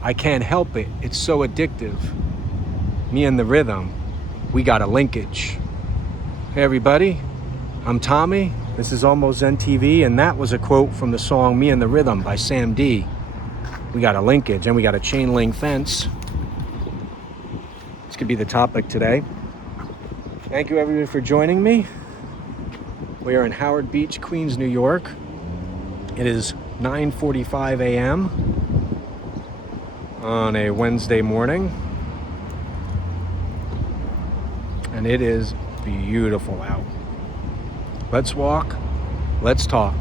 I can't help it. It's so addictive. Me and the rhythm, we got a linkage. Hey everybody, I'm Tommy. This is Almost Zen TV, and that was a quote from the song Me and the Rhythm by Sam D. We got a linkage, and we got a chain link fence. This could be the topic today. Thank you everybody for joining me. We are in Howard Beach, Queens, New York. It is 9:45 a.m. on a Wednesday morning. And it is beautiful out. Let's walk, let's talk.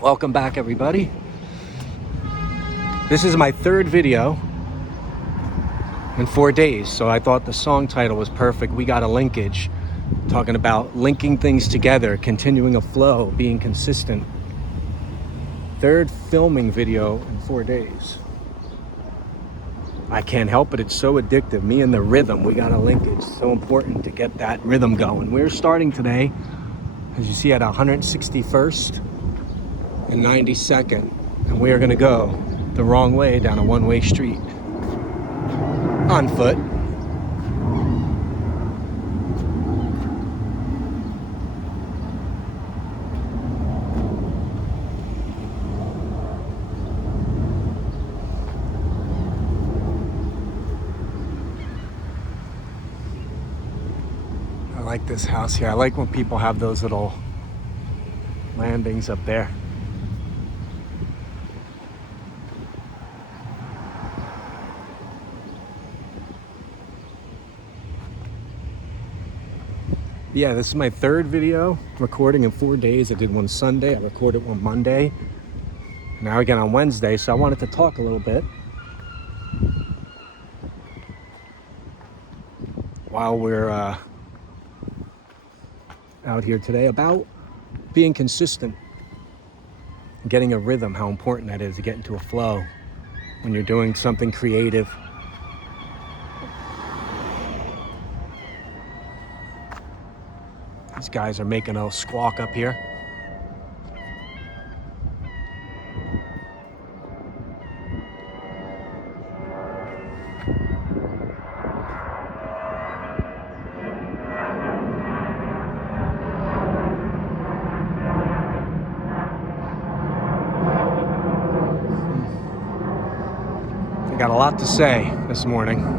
Welcome back everybody. This is my third video in 4 days, so I thought the song title was perfect. We got a linkage, talking about linking things together, continuing a flow, being consistent. Third filming video in 4 days. I can't help it, it's so addictive. Me and the rhythm, we got a linkage. So important to get that rhythm going. We're starting today, as you see, at 161st and 92nd. And we are gonna go the wrong way down a one-way street. On foot. I like this house here. I like when people have those little landings up there. Yeah, this is my third video recording in 4 days. I did one Sunday, I recorded one Monday, now again on Wednesday, so I wanted to talk a little bit while we're out here today about being consistent, getting a rhythm, how important that is to get into a flow when you're doing something creative. These guys are making a squawk up here. I got a lot to say this morning.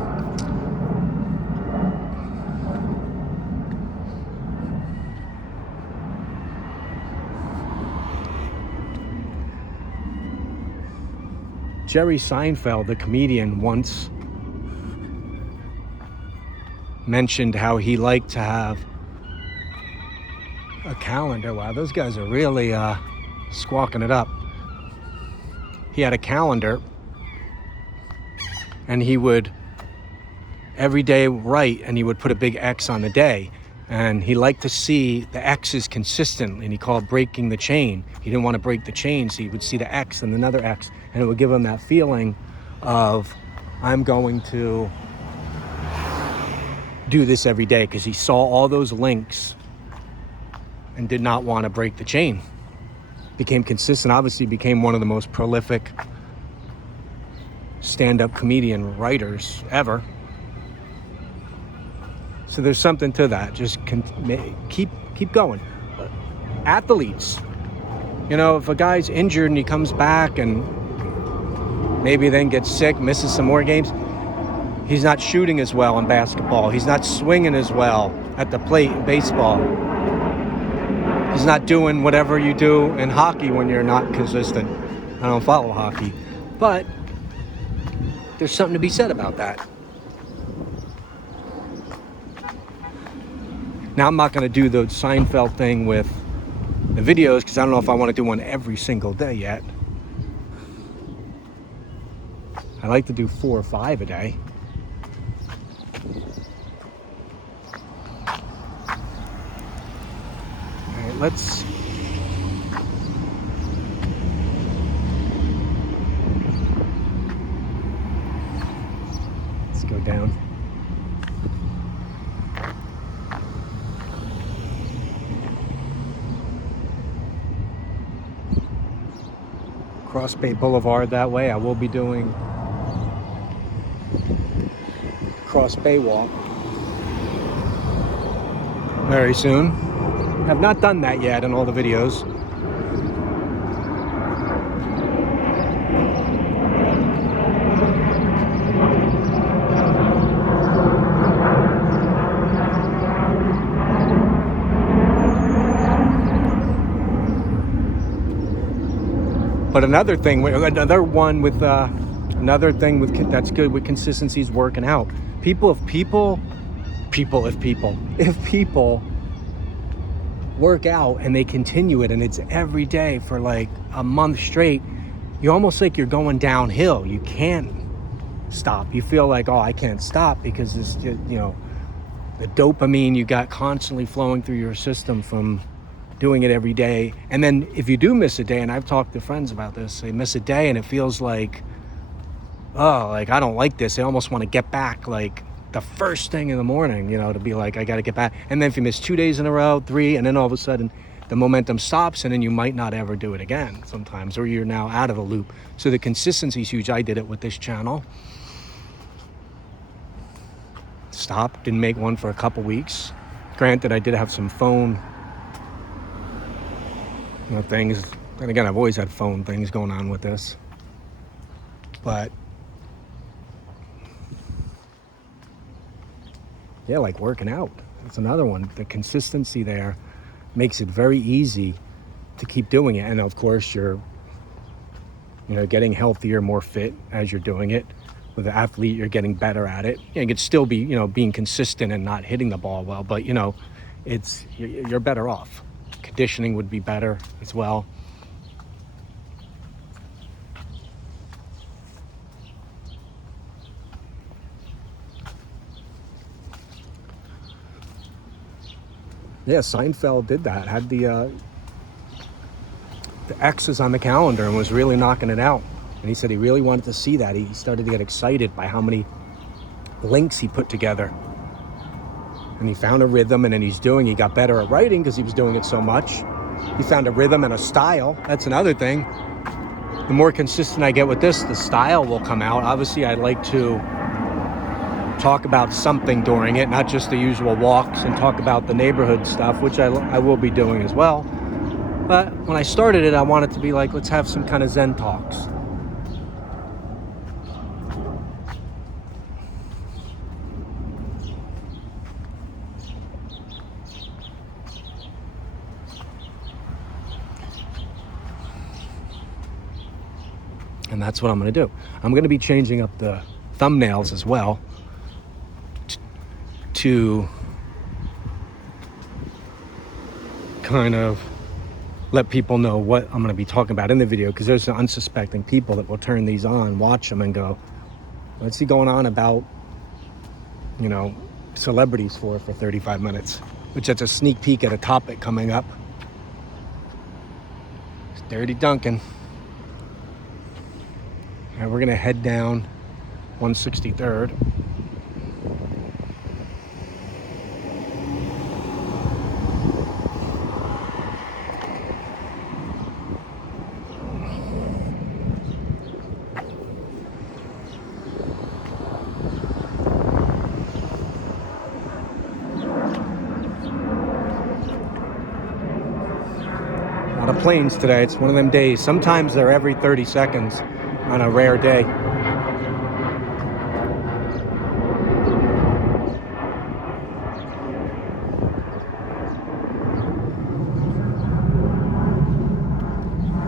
Jerry Seinfeld, the comedian, once mentioned how he liked to have a calendar. Wow, those guys are really squawking it up. He had a calendar, and he would every day write, and he would put a big X on the day. And he liked to see the X's consistently, and he called breaking the chain. He didn't want to break the chain, so he would see the X and another X, and it would give him that feeling of, I'm going to do this every day, because he saw all those links and did not want to break the chain. Became consistent, obviously became one of the most prolific stand-up comedian writers ever. So there's something to that. Just keep going. Athletes, you know, if a guy's injured and he comes back and maybe then gets sick, misses some more games, he's not shooting as well in basketball. He's not swinging as well at the plate in baseball. He's not doing whatever you do in hockey when you're not consistent. I don't follow hockey, but there's something to be said about that. Now, I'm not going to do the Seinfeld thing with the videos because I don't know if I want to do one every single day yet. I like to do 4 or 5 a day. All right, let's go down. Cross Bay Boulevard that way. I will be doing Cross Bay Walk very soon. I've not done that yet in all the videos. But another thing that's good with consistency is working out. If people work out and they continue it and it's every day for like a month straight, you almost like you're going downhill. You can't stop. You feel like, oh, I can't stop, because this, the dopamine you got constantly flowing through your system from doing it every day. And then if you do miss a day, and I've talked to friends about this, they miss a day and it feels like, oh, like I don't like this. They almost want to get back like the first thing in the morning, to be like, I got to get back. And then if you miss 2 days in a row, 3, and then all of a sudden the momentum stops, and then you might not ever do it again sometimes, or you're now out of the loop. So the consistency is huge. I did it with this channel. Stopped, didn't make one for a couple weeks. Granted, I did have some phone things, and again, I've always had phone things going on with this, but yeah, like working out, it's another one. The consistency there makes it very easy to keep doing it. And of course, you're getting healthier, more fit as you're doing it. With an athlete, you're getting better at it. You could still be being consistent and not hitting the ball well, but you're better off. Conditioning would be better as well. Yeah, Seinfeld did that. Had the X's on the calendar and was really knocking it out. And he said he really wanted to see that. He started to get excited by how many links he put together. And he found a rhythm, and then he got better at writing because he was doing it so much. He found a rhythm and a style. That's another thing. The more consistent I get with this, the style will come out. Obviously, I'd like to talk about something during it, not just the usual walks, and talk about the neighborhood stuff, which I will be doing as well. But when I started it, I wanted to be like, let's have some kind of Zen talks. And that's what I'm going to do. I'm going to be changing up the thumbnails as well to kind of let people know what I'm going to be talking about in the video, because there's some unsuspecting people that will turn these on, watch them, and go, what's he going on about, celebrities for 35 minutes, which that's a sneak peek at a topic coming up. It's Dirty Duncan. All right, we're going to head down 163rd. A lot of planes today. It's one of them days. Sometimes they're every 30 seconds on a rare day.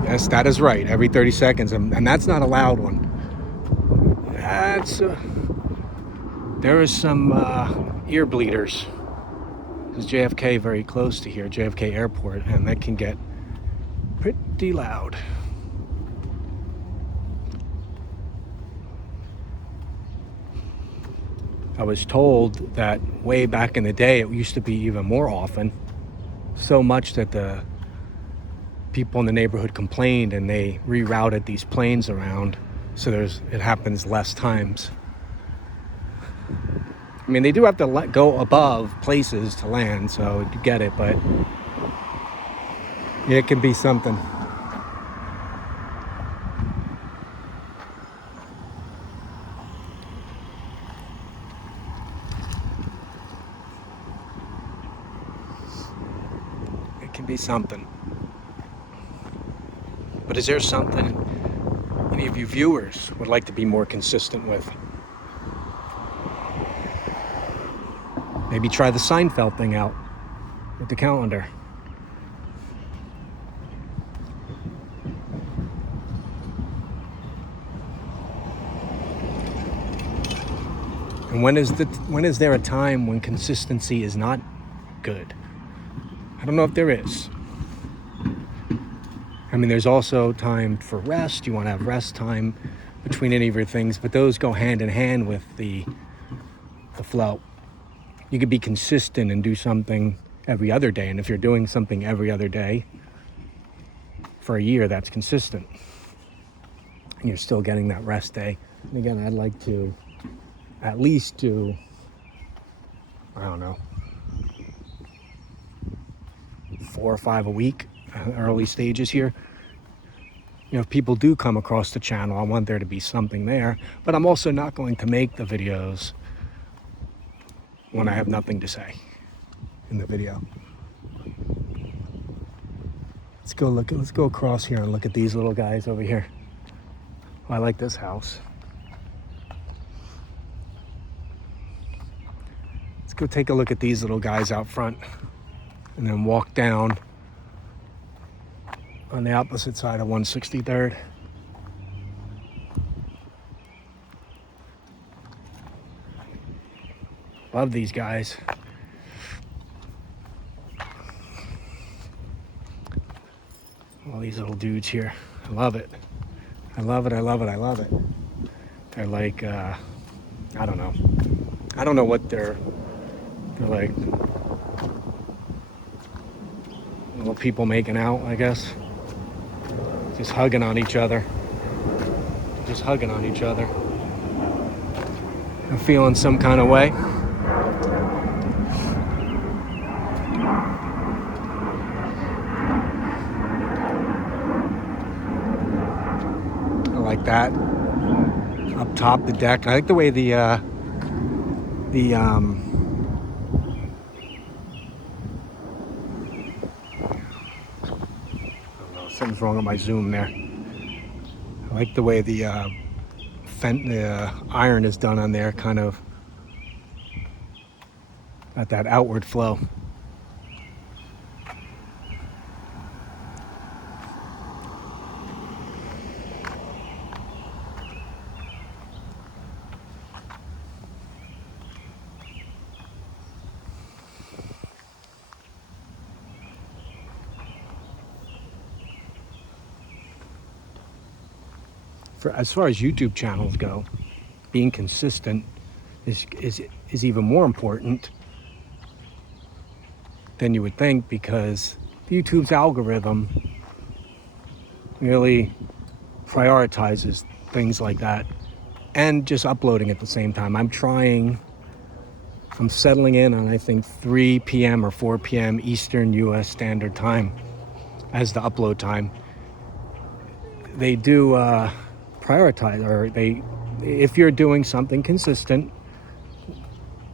Yes, that is right. Every 30 seconds, and that's not a loud one. There is some ear bleeders. There's JFK very close to here, JFK Airport, and that can get pretty loud. I was told that way back in the day, it used to be even more often, so much that the people in the neighborhood complained, and they rerouted these planes around so it happens less times. I mean, they do have to let go above places to land, so you get it, but it can be something. can be something. But is there something any of you viewers would like to be more consistent with? Maybe try the Seinfeld thing out with the calendar. And when is there a time when consistency is not good? I don't know if there is. I mean, there's also time for rest. You want to have rest time between any of your things, but those go hand in hand with the flow. You could be consistent and do something every other day, and if you're doing something every other day for a year, that's consistent. And you're still getting that rest day. And again, I'd like to at least do, I don't know, 4 or 5 a week, early stages here. You know, if people do come across the channel, I want there to be something there, but I'm also not going to make the videos when I have nothing to say in the video. Let's go across here and look at these little guys over here. Oh, I like this house. Let's go take a look at these little guys out front and then walk down on the opposite side of 163rd. Love these guys. All these little dudes here. I love it. I love it, I love it, I love it. They're like, I don't know. I don't know what they're like. Little people making out, I guess. Just hugging on each other. Just hugging on each other. I'm feeling some kind of way. I like that. Up top, the deck. I like the way something's wrong with my zoom there. I like the way the iron is done on there, kind of got that outward flow. As far as YouTube channels go, being consistent is even more important than you would think, because YouTube's algorithm really prioritizes things like that, and just uploading at the same time. I'm settling in on, I think, 3 p.m. or 4 p.m. Eastern US Standard Time as the upload time. They do prioritize, or if you're doing something consistent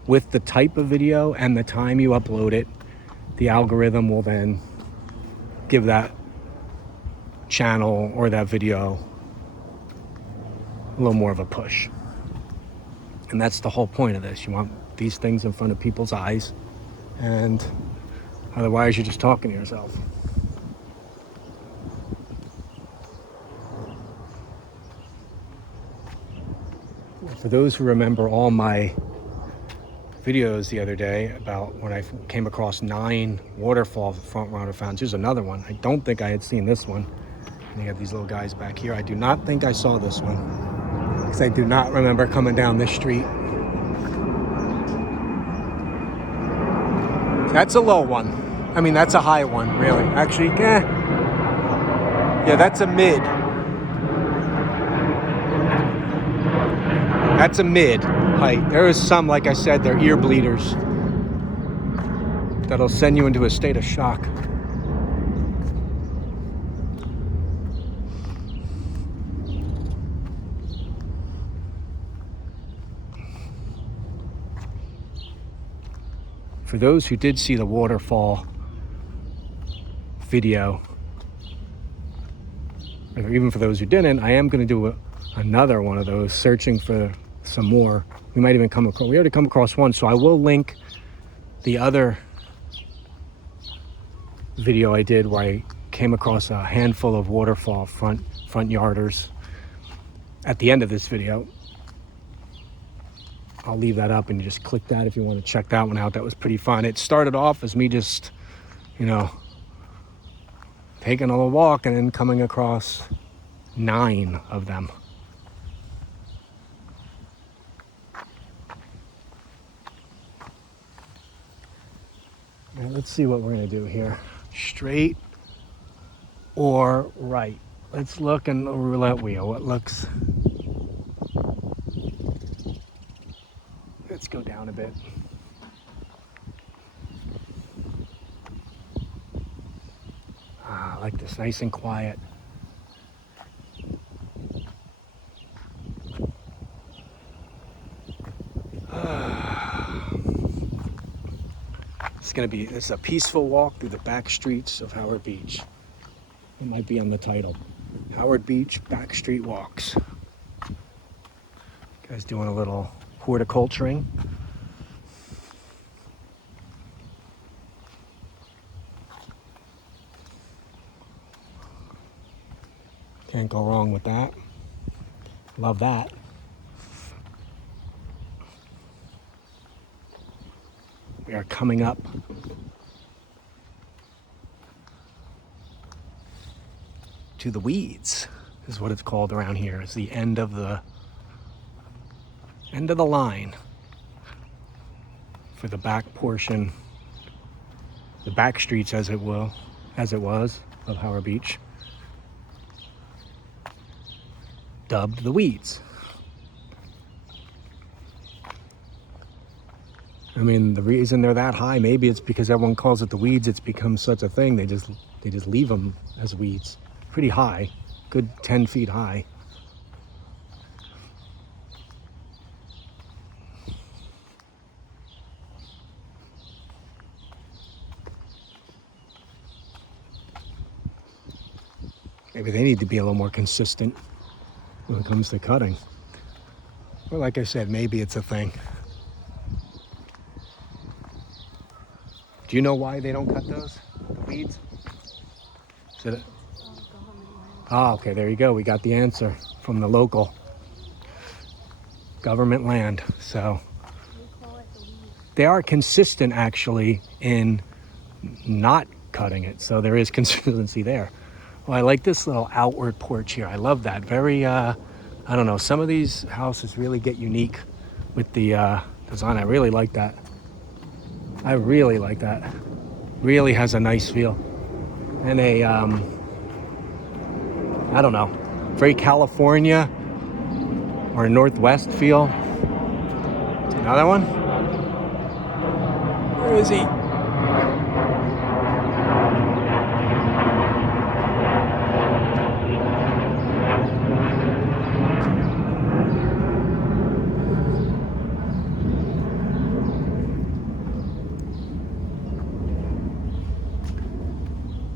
with the type of video and the time you upload it, the algorithm will then give that channel or that video a little more of a push. And that's the whole point of this. You want these things in front of people's eyes, and otherwise you're just talking to yourself. For those who remember all my videos the other day about when I came across 9 waterfall front runner fountains, here's another one. I don't think I had seen this one. And you got these little guys back here. I do not think I saw this one, because I do not remember coming down this street. That's a low one. I mean, that's a high one, really. Actually, yeah, that's a mid. That's a mid height. There is some, like I said, they're ear bleeders that'll send you into a state of shock. For those who did see the waterfall video, or even for those who didn't, I am going to do another one of those, searching for some more. We might even come across, we already come across one, so I will link the other video I did where I came across a handful of waterfall front yarders at the end of this video. I'll leave that up and you just click that if you want to check that one out. That was pretty fun. It started off as me just, taking a little walk and then coming across 9 of them. All right, let's see what we're going to do here. Straight or right? Let's look in the roulette wheel. What looks... Let's go down a bit. I like this, nice and quiet. This is a peaceful walk through the back streets of Howard Beach. It might be on the title. Howard Beach Backstreet Walks. Guys doing a little horticulturing. Can't go wrong with that. Love that. We are coming up to the weeds, is what it's called around here. It's the end of the line for the back portion, the back streets as it was of Howard Beach, dubbed the weeds. I mean, the reason they're that high, maybe it's because everyone calls it the weeds. It's become such a thing. They just leave them as weeds. Pretty high, good 10 feet high. Maybe they need to be a little more consistent when it comes to cutting. Well, like I said, maybe it's a thing. Do you know why they don't cut those, the weeds? Is it? Ah, okay, there you go. We got the answer from the local government land. So they are consistent actually in not cutting it. So there is consistency there. Well, I like this little outward porch here. I love that. Very, I don't know, some of these houses really get unique with the design. I really like that. I really like that. Really has a nice feel. And a, I don't know, very California or Northwest feel. Another one? Where is he?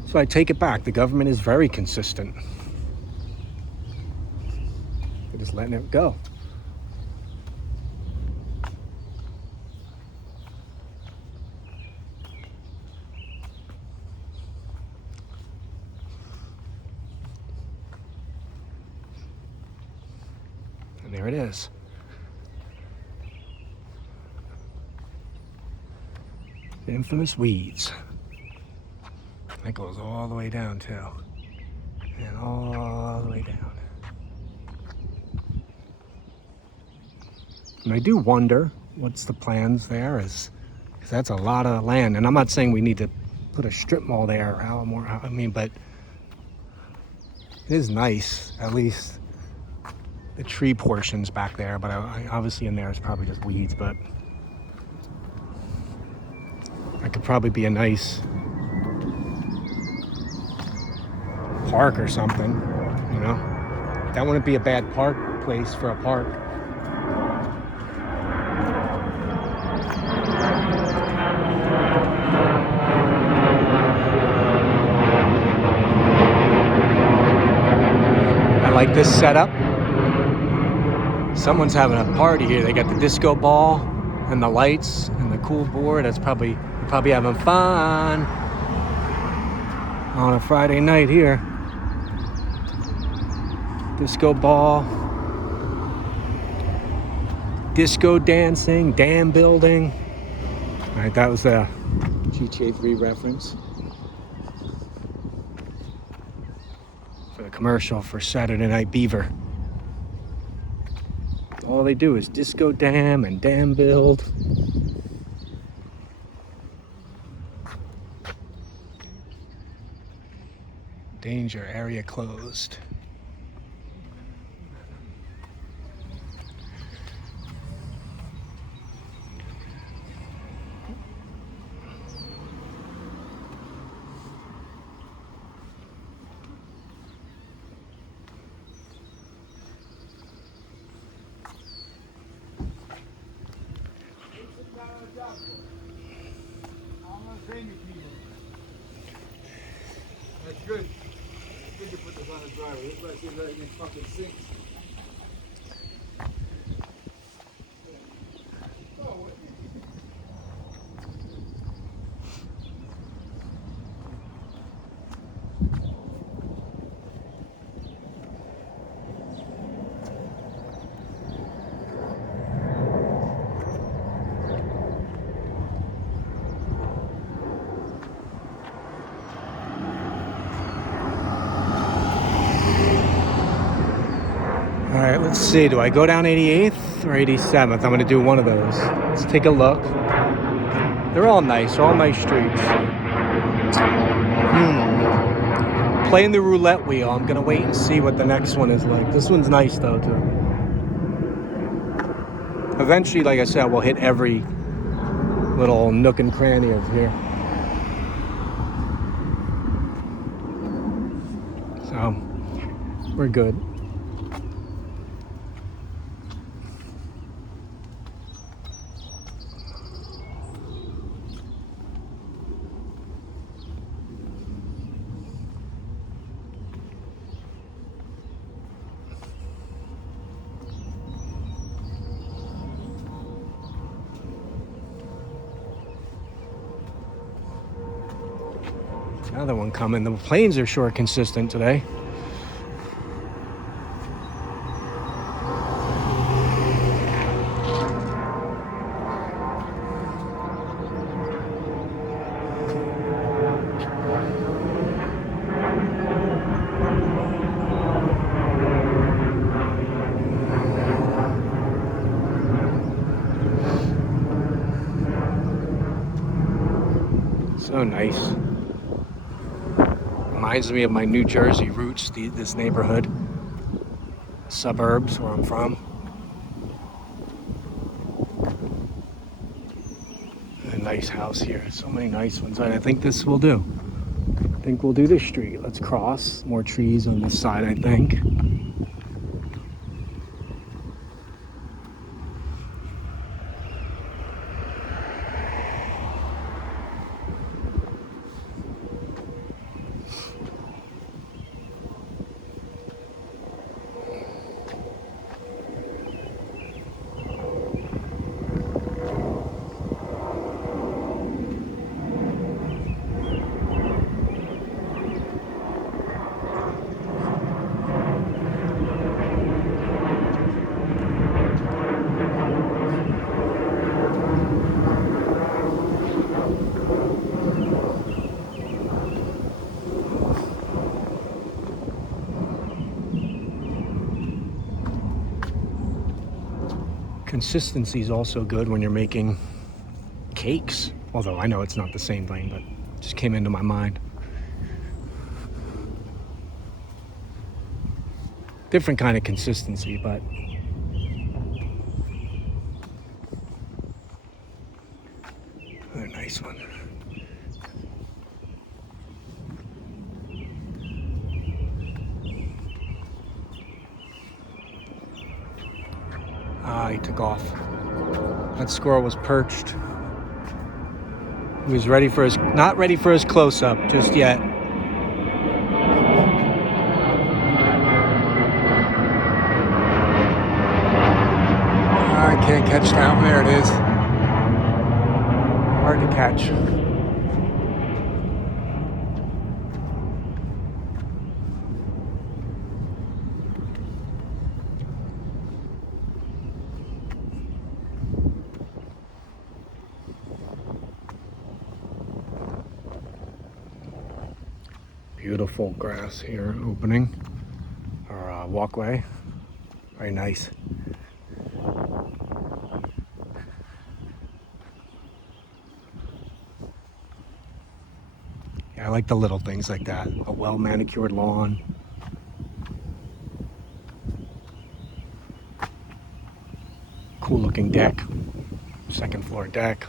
So I take it back. The government is very consistent. They're just letting it go. And there it is. The infamous weeds. That goes all the way down too. And all the way down. And I do wonder what's the plans there is, because that's a lot of land. And I'm not saying we need to put a strip mall there or how more, I mean, but it is nice, at least the tree portions back there. But I obviously in there is probably just weeds, but that could probably be a nice park or something, you know. That wouldn't be a bad park place for a park. like this setup. Someone's having a party here. They got the disco ball and the lights and the cool board. That's probably having fun on a Friday night here. Disco ball, disco dancing, dam building. All right, that was the GTA 3 reference for the commercial for Saturday Night Beaver. All they do is disco dam and dam build. Danger, area closed. That's good. Good to put this on the driveway. This way I see that it fucking sinks. All right, let's see. Do I go down 88th or 87th? I'm going to do one of those. Let's take a look. They're all nice streets. Playing the roulette wheel. I'm going to wait and see what the next one is like. This one's nice, though, too. Eventually, like I said, we'll hit every little nook and cranny of here. So, we're good. Another one coming. The planes are sure consistent today. So nice. Reminds me of my New Jersey roots, this neighborhood. Suburbs where I'm from. A nice house here. So many nice ones. I think this will do. I think we'll do this street. Let's cross. More trees on this side, I think. Consistency is also good when you're making cakes. Although I know it's not the same thing, but it just came into my mind. Different kind of consistency, but a nice one. He took off. That squirrel was perched. He was ready for not ready for his close-up just yet. catch down. There it is. Hard to catch. Beautiful grass here, opening, or walkway. Very nice. Yeah, I like the little things like that. A well manicured lawn. Cool looking deck. Second floor deck.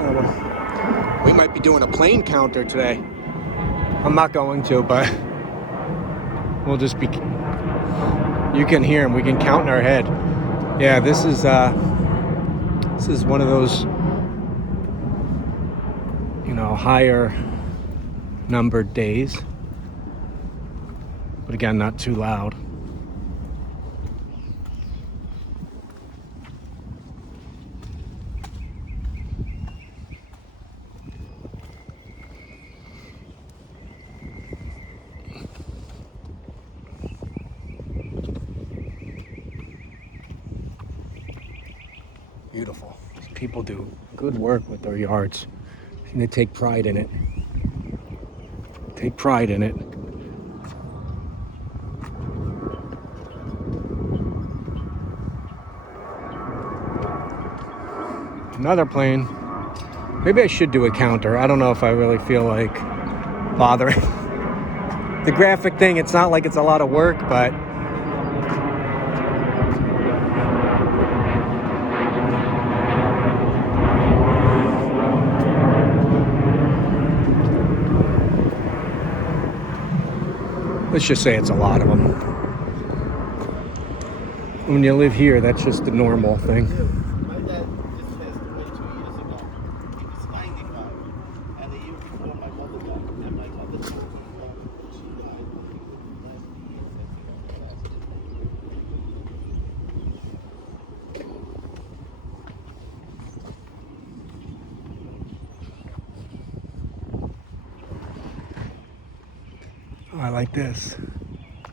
Oh, well, we might be doing a plane counter today. I'm not going to, but we'll just be. You can hear them. We can count in our head. Yeah, this is one of those, higher numbered days. But again, not too loud. Beautiful. These people do good work with their yards. And they take pride in it. Take pride in it. Another plane. Maybe I should do a counter. I don't know if I really feel like bothering. The graphic thing, it's not like it's a lot of work, but let's just say it's a lot of them. When you live here, that's just the normal thing. My dad just passed away 2 years ago. He was 95, and the year before my mother died, and my mother died. She died last year, Oh, I like this.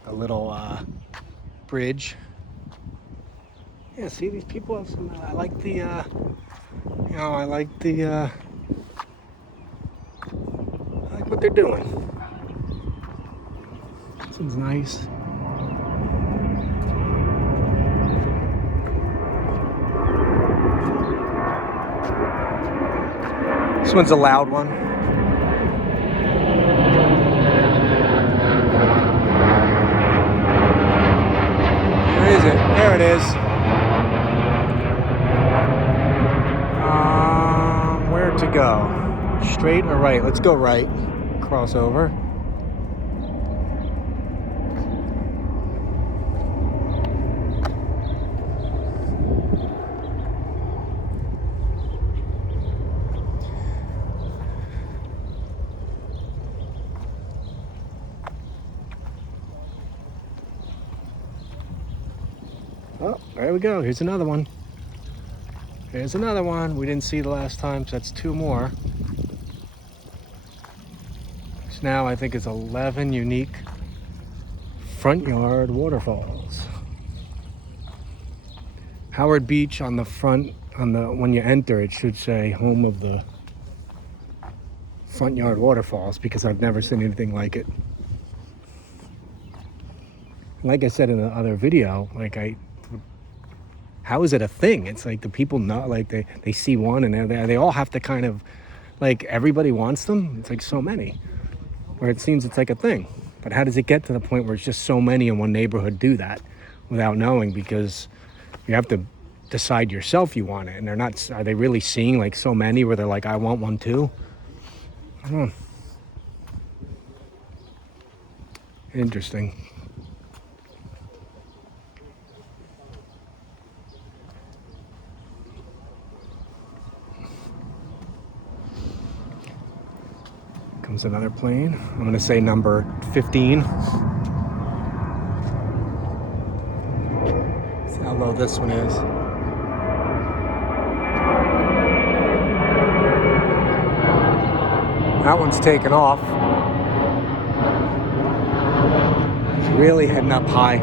A little bridge. Yeah, see, these people have some. I like the. I like the. I like what they're doing. This one's nice. This one's a loud one. Where is it? There it is. Where to go? Straight or right? Let's go right. Cross over. Oh, there we go. Here's another one. There's another one we didn't see the last time, so that's two more. So now I think it's 11 unique front yard waterfalls. Howard Beach on the front, when you enter, it should say home of the front yard waterfalls, because I've never seen anything like it. Like I said in the other video, how is it a thing? It's like the people know, like they see one and they all have to kind of, like, everybody wants them. It's like so many, where it seems it's like a thing. But how does it get to the point where it's just so many in one neighborhood do that without knowing? Because you have to decide yourself you want it, and are they really seeing like so many where they're like, I want one too? I don't know. Interesting. Comes another plane. I'm going to say number 15. See how low this one is. That one's taken off. It's really heading up high.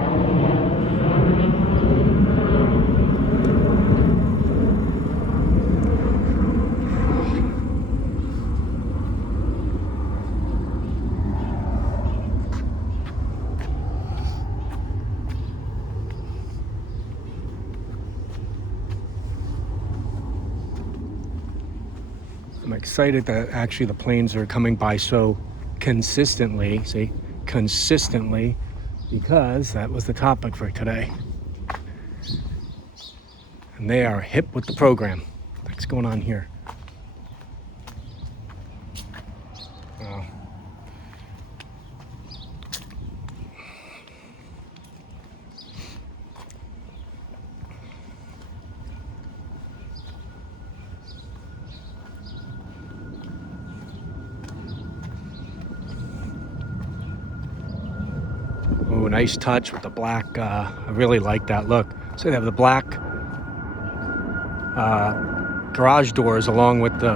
I'm excited that actually the planes are coming by so consistently, because that was the topic for today. And they are hip with the program. What's going on here? Wow. Oh, nice touch with the black. I really like that look. So they have the black garage doors along with the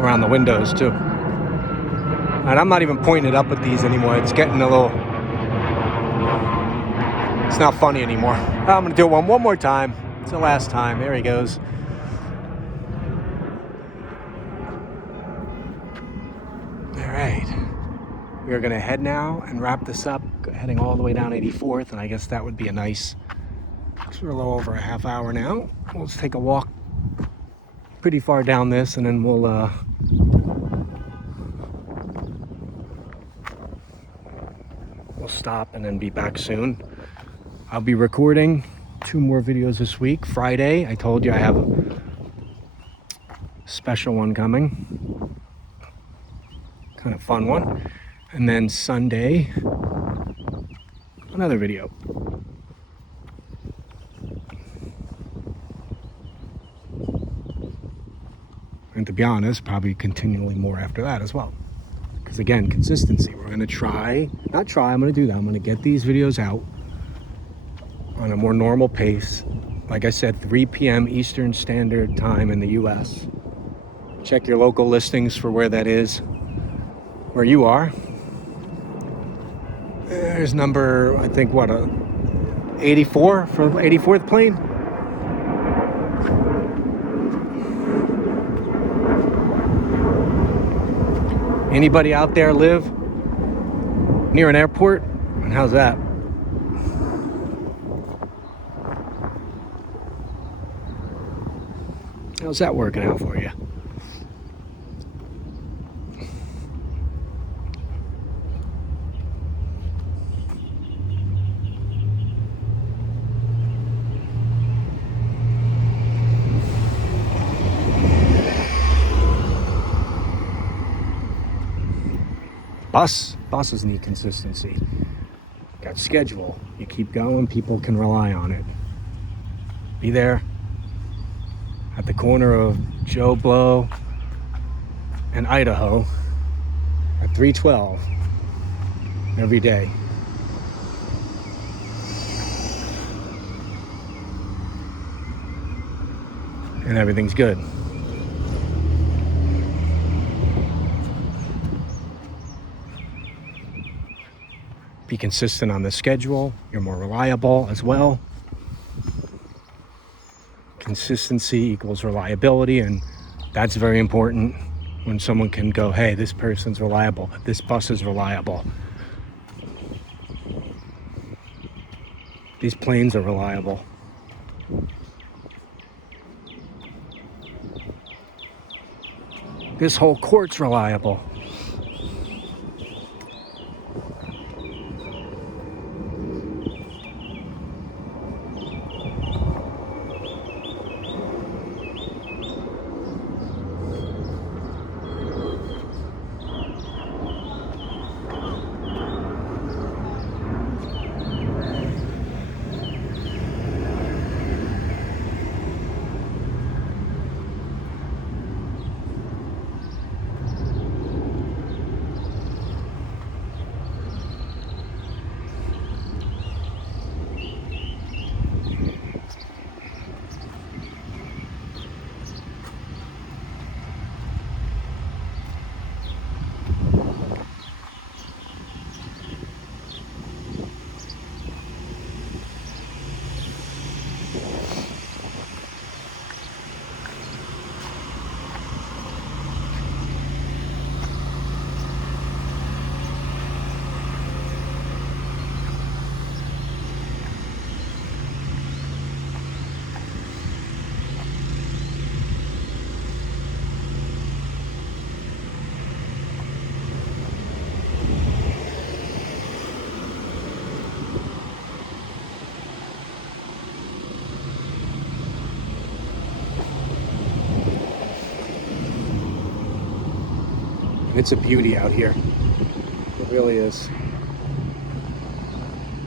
around the windows too. And I'm not even pointing it up with these anymore. It's getting a little. It's not funny anymore. I'm gonna do it one more time. It's the last time. There he goes. All right. We are gonna head now and wrap this up, heading all the way down 84th, and I guess that would be a nice. We're a little over a half hour now. We'll just take a walk pretty far down this, and then we'll stop and then be back soon. I'll be recording 2 more videos this week. Friday, I told you I have a special one coming. Kind of fun one. And then Sunday, another video. And to be honest, probably continually more after that as well. Because again, consistency. We're going to I'm going to do that. I'm going to get these videos out on a more normal pace. Like I said, 3 p.m. Eastern Standard Time in the U.S. Check your local listings for where that is, where you are. There's number, I think, 84 for 84th plane? Anybody out there live near an airport? And how's that? How's that working out for you? Buses need consistency. Got schedule. You keep going, people can rely on it. Be there at the corner of Joe Blow and Idaho at 3:12 every day. And everything's good. Be consistent on the schedule. You're more reliable as well. Consistency equals reliability, and that's very important when someone can go, hey, this person's reliable, this bus is reliable, these planes are reliable. This whole court's reliable. It's a beauty out here. It really is.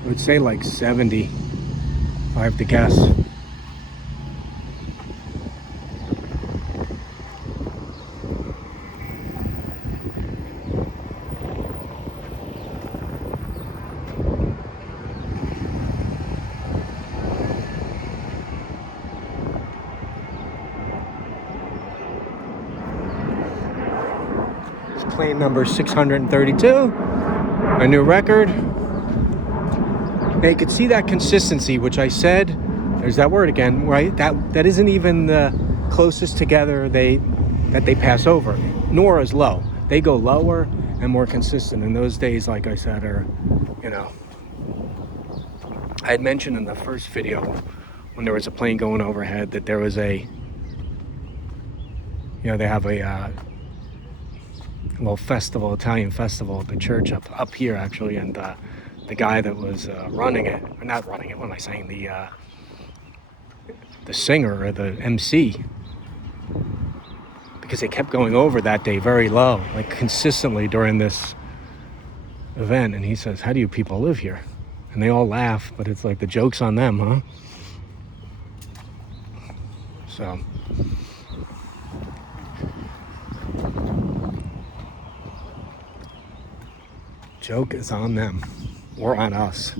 I would say like 70, if I have to guess. It's plane number 632, a new record. Now you could see that consistency, which I said, there's that word again, right? That isn't even the closest together that they pass over, nor is low. They go lower and more consistent. And those days, like I said, are, I had mentioned in the first video when there was a plane going overhead that there was they have a little festival, Italian festival at the church up here actually, and the guy that was running it, or not running it, what am I saying, the singer or the MC, because they kept going over that day very low, like consistently during this event, and he says, how do you people live here? And they all laugh, but it's like the joke's on them, huh? So joke is on them or on us.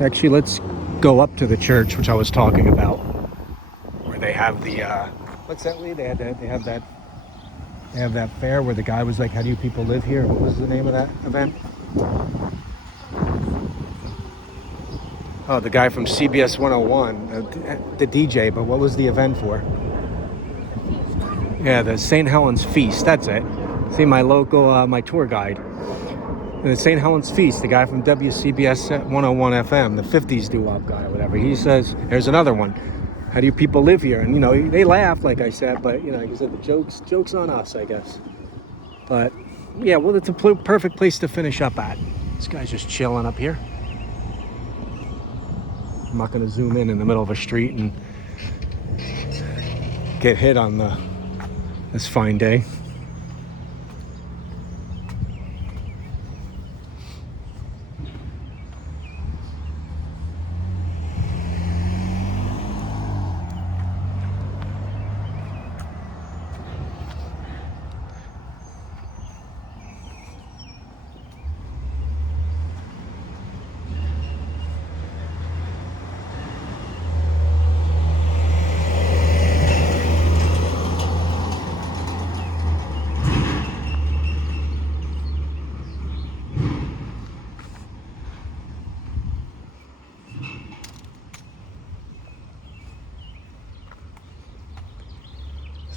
Actually, let's go up to the church, which I was talking about, where they have the what's that, Lee? They have that fair where the guy was like, how do you people live here? What was the name of that event? Oh, the guy from CBS 101, the DJ, but what was the event for? Yeah, the St. Helen's Feast, that's it. See, my local, my tour guide. The St. Helen's Feast, the guy from WCBS 101 FM, the 50s doo-wop guy or whatever, he says, there's another one. How do you people live here? And, they laugh, like I said, but, like I said, the joke's on us, I guess. But, yeah, well, it's a perfect place to finish up at. This guy's just chilling up here. I'm not going to zoom in the middle of a street and get hit on this fine day.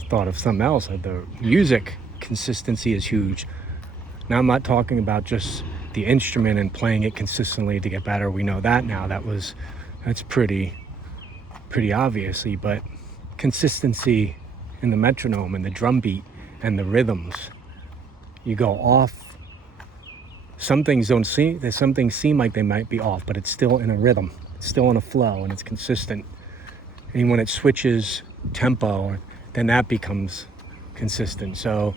Thought of something else. The music consistency is huge. Now I'm not talking about just the instrument and playing it consistently to get better. We know that now. That's pretty obviously, but consistency in the metronome and the drum beat and the rhythms. You go off. Some things seem like they might be off, but it's still in a rhythm. It's still in a flow, and it's consistent. And when it switches tempo, then that becomes consistent. So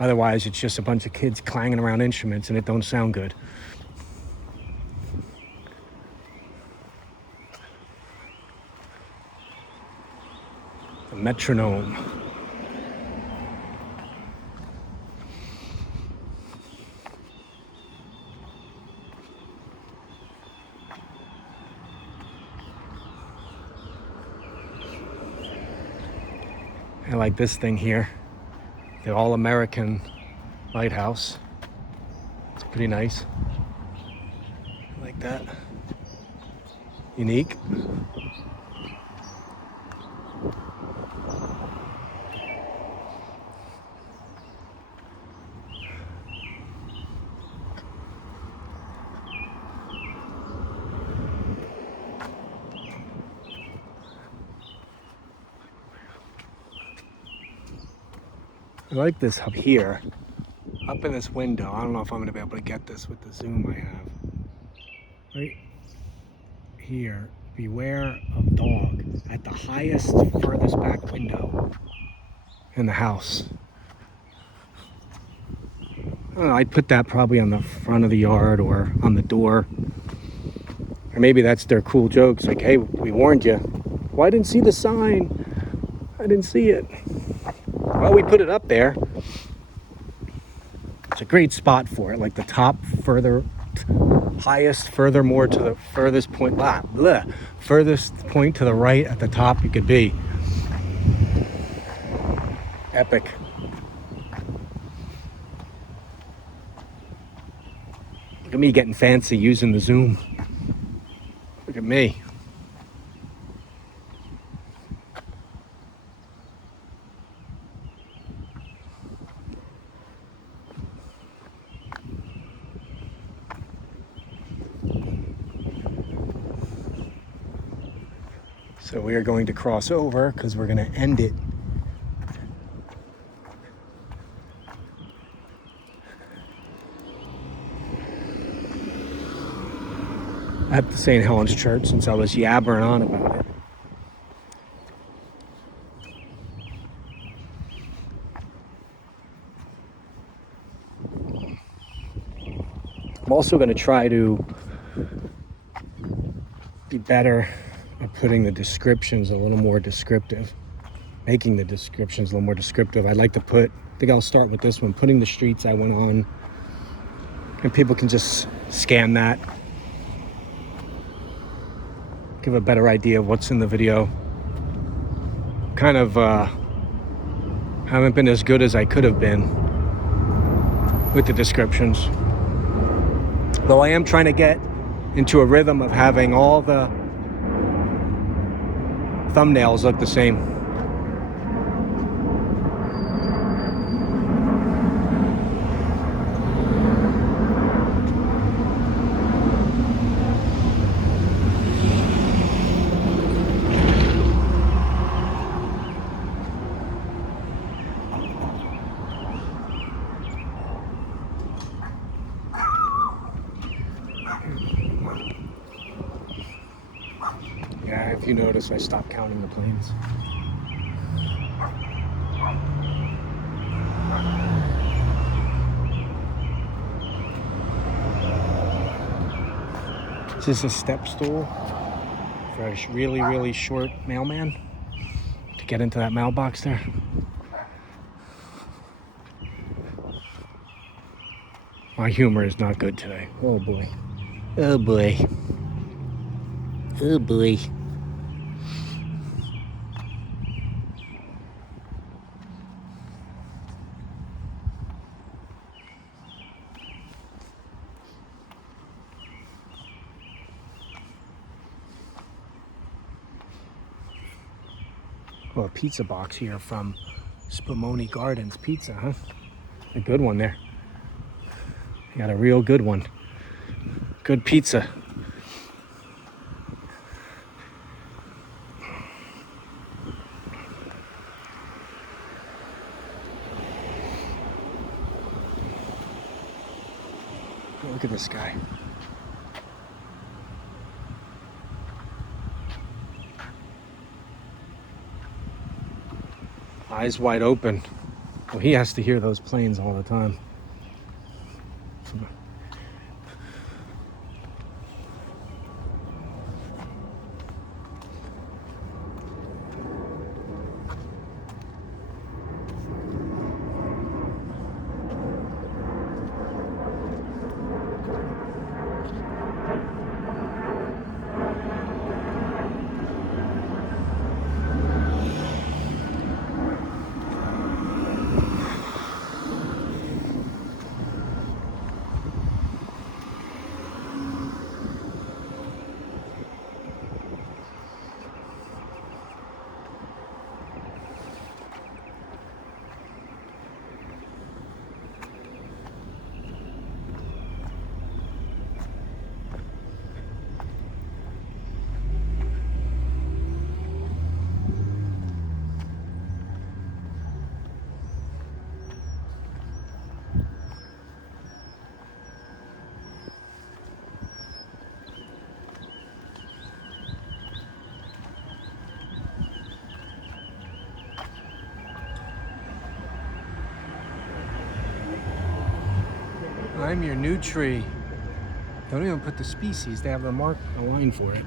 otherwise it's just a bunch of kids clanging around instruments and it don't sound good. The metronome. I like this thing here, the All-American Lighthouse. It's pretty nice. I like that. Unique. I like this up here, up in this window. I don't know if I'm going to be able to get this with the zoom I have. Right here, beware of dog at the highest, furthest back window in the house. I don't know, I'd put that probably on the front of the yard or on the door. Or maybe that's their cool jokes, like, hey, we warned you. Well, I didn't see the sign. I didn't see it. Well, we put it up there. It's a great spot for it, like the top, highest, furthermore to the furthest point, furthest point to the right at the top you could be. Epic. Look at me getting fancy using the zoom. Look at me. So we are going to cross over because we're going to end it. At the St. Helen's Church, since I was yabbering on about it. I'm also going to try to be better at putting the descriptions a little more descriptive, making the descriptions a little more descriptive. I'd like to I think I'll start with this one, putting the streets I went on, and people can just scan that, give a better idea of what's in the video. Kind of haven't been as good as I could have been with the descriptions. Though I am trying to get into a rhythm of having all the thumbnails look the same. Yeah, if you notice, I stopped counting the planes. Is this a step stool for a really, really short mailman to get into that mailbox there? My humor is not good today. Oh boy. Oh boy. Oh boy. Well, a pizza box here from Spumoni Gardens Pizza, huh? A good one there. You got a real good one. Good pizza. Look at this guy. Eyes wide open. Well, he has to hear those planes all the time. I'm your new tree. They don't even put the species. They have a line for it.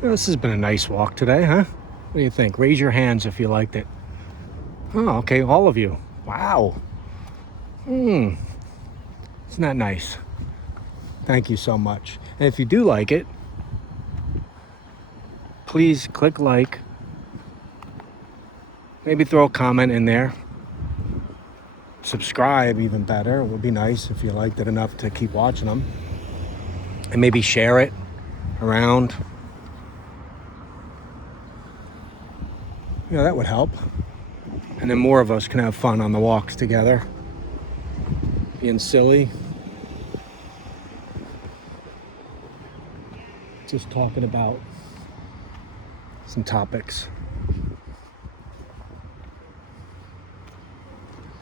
Well, this has been a nice walk today, huh? What do you think? Raise your hands if you liked it. Oh, okay, all of you. Wow. Isn't that nice? Thank you so much. And if you do like it, please click like. Maybe throw a comment in there. Subscribe, even better. It would be nice if you liked it enough to keep watching them. And maybe share it around. That would help. And then more of us can have fun on the walks together. Being silly. Just talking about some topics.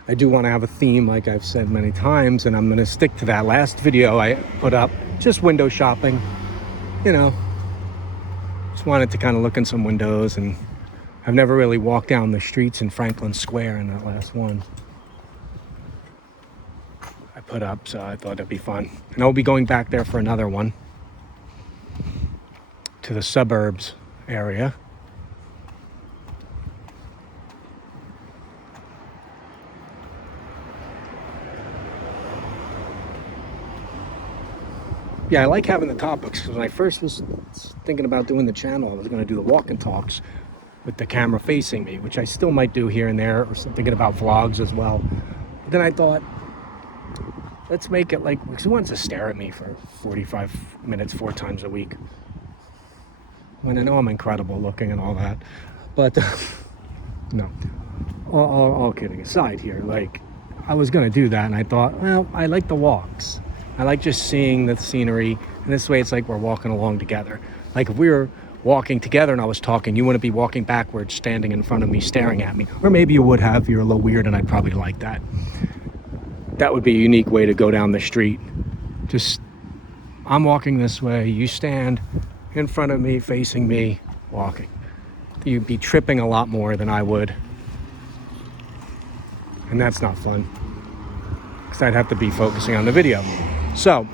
I do want to have a theme, like I've said many times, and I'm going to stick to that. Last video I put up, just window shopping. Just wanted to kind of look in some windows, and I've never really walked down the streets in Franklin Square in that last one I put up, so I thought it'd be fun. And I'll be going back there for another one to the suburbs area. Yeah, I like having the topics, because when I first was thinking about doing the channel, I was going to do the walk and talks with the camera facing me, which I still might do here and there, or thinking about vlogs as well. But then I thought, let's make it like, because who wants to stare at me for 45 minutes 4 times a week? When I know I'm incredible looking and all that. But no, all kidding aside here, like, I was going to do that, and I thought, well, I like the walks. I like just seeing the scenery, and this way it's like we're walking along together. Like if we were walking together and I was talking, you wouldn't be walking backwards, standing in front of me, staring at me. Or maybe you would have, you're a little weird, and I'd probably like that. That would be a unique way to go down the street. Just, I'm walking this way, you stand in front of me, facing me, walking. You'd be tripping a lot more than I would. And that's not fun, because I'd have to be focusing on the video. So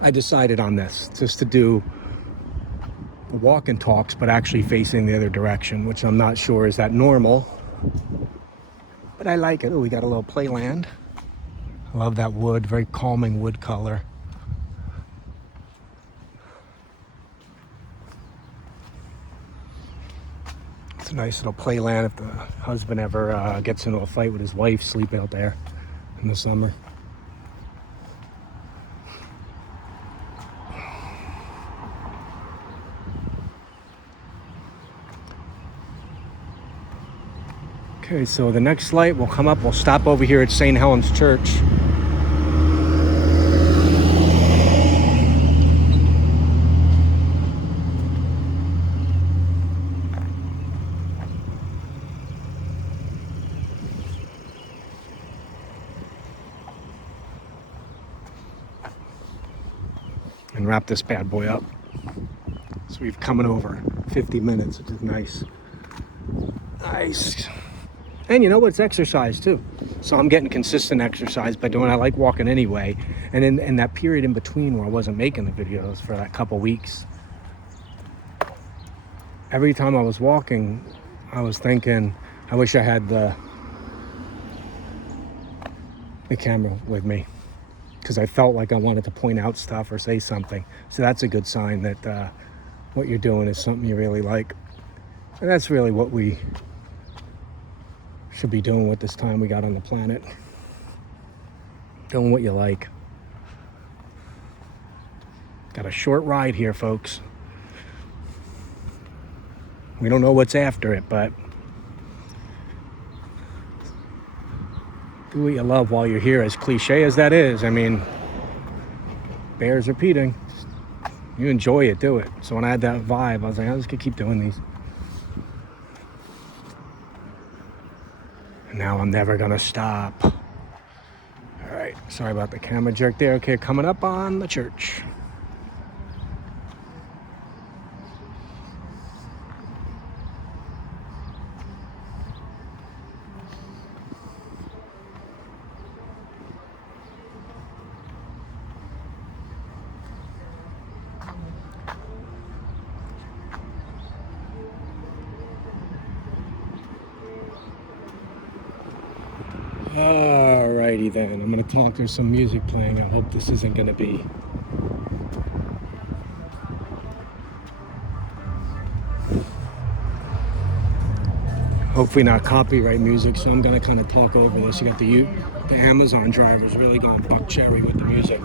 I decided on this, just to do walk and talks, but actually facing the other direction, which I'm not sure is that normal. But I like it. Oh, we got a little playland. I love that wood, very calming wood color. It's a nice little playland if the husband ever gets into a fight with his wife, sleep out there in the summer. Okay, so the next light will come up. We'll stop over here at St. Helen's Church. And wrap this bad boy up. So we've come in over 50 minutes, which is nice. Nice. And you know what? It's exercise too. So I'm getting consistent exercise by doing. I like walking anyway. And in that period in between where I wasn't making the videos for that couple weeks, every time I was walking, I was thinking, I wish I had the camera with me, because I felt like I wanted to point out stuff or say something. So that's a good sign that what you're doing is something you really like. And that's really what we should be doing with this time we got on the planet. Doing what you like. Got a short ride here, folks. We don't know what's after it, but do what you love while you're here, as cliche as that is. I mean, bears repeating. You enjoy it, do it. So when I had that vibe, I was like, I'm just gonna keep doing these. And now I'm never gonna stop. All right, sorry about the camera jerk there. Okay, coming up on the church. Alrighty then, I'm gonna talk. There's some music playing. I hope this isn't gonna be hopefully not copyright music, so I'm gonna kind of talk over this. You got the Amazon drivers really going buck cherry with the music.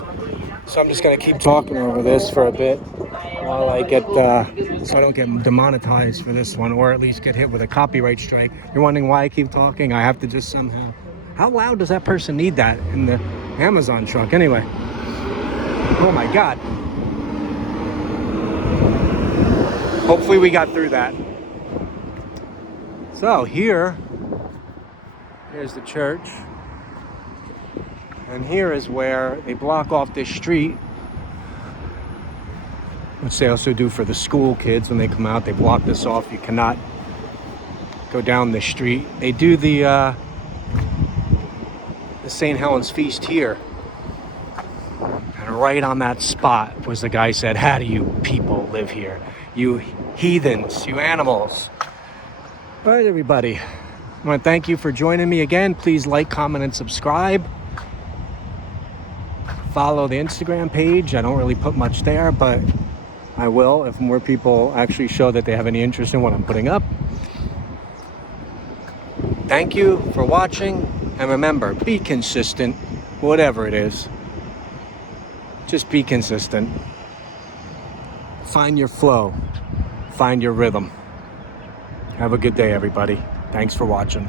So I'm just gonna keep talking over this for a bit while I get, so I don't get demonetized for this one, or at least get hit with a copyright strike. You're wondering why I keep talking? I have to just somehow. How loud does that person need that in the Amazon truck anyway? Oh my God. Hopefully we got through that. So here's the church. And here is where they block off this street, which they also do for the school kids when they come out. They block this off. You cannot go down this street. They do the St. Helen's feast here. And right on that spot was the guy said, how do you people live here? You heathens, you animals. All right, everybody. I want to thank you for joining me again. Please like, comment, and subscribe. Follow the Instagram page. I don't really put much there, but I will if more people actually show that they have any interest in what I'm putting up. Thank you for watching. And remember, be consistent, whatever it is. Just be consistent. Find your flow. Find your rhythm. Have a good day, everybody. Thanks for watching.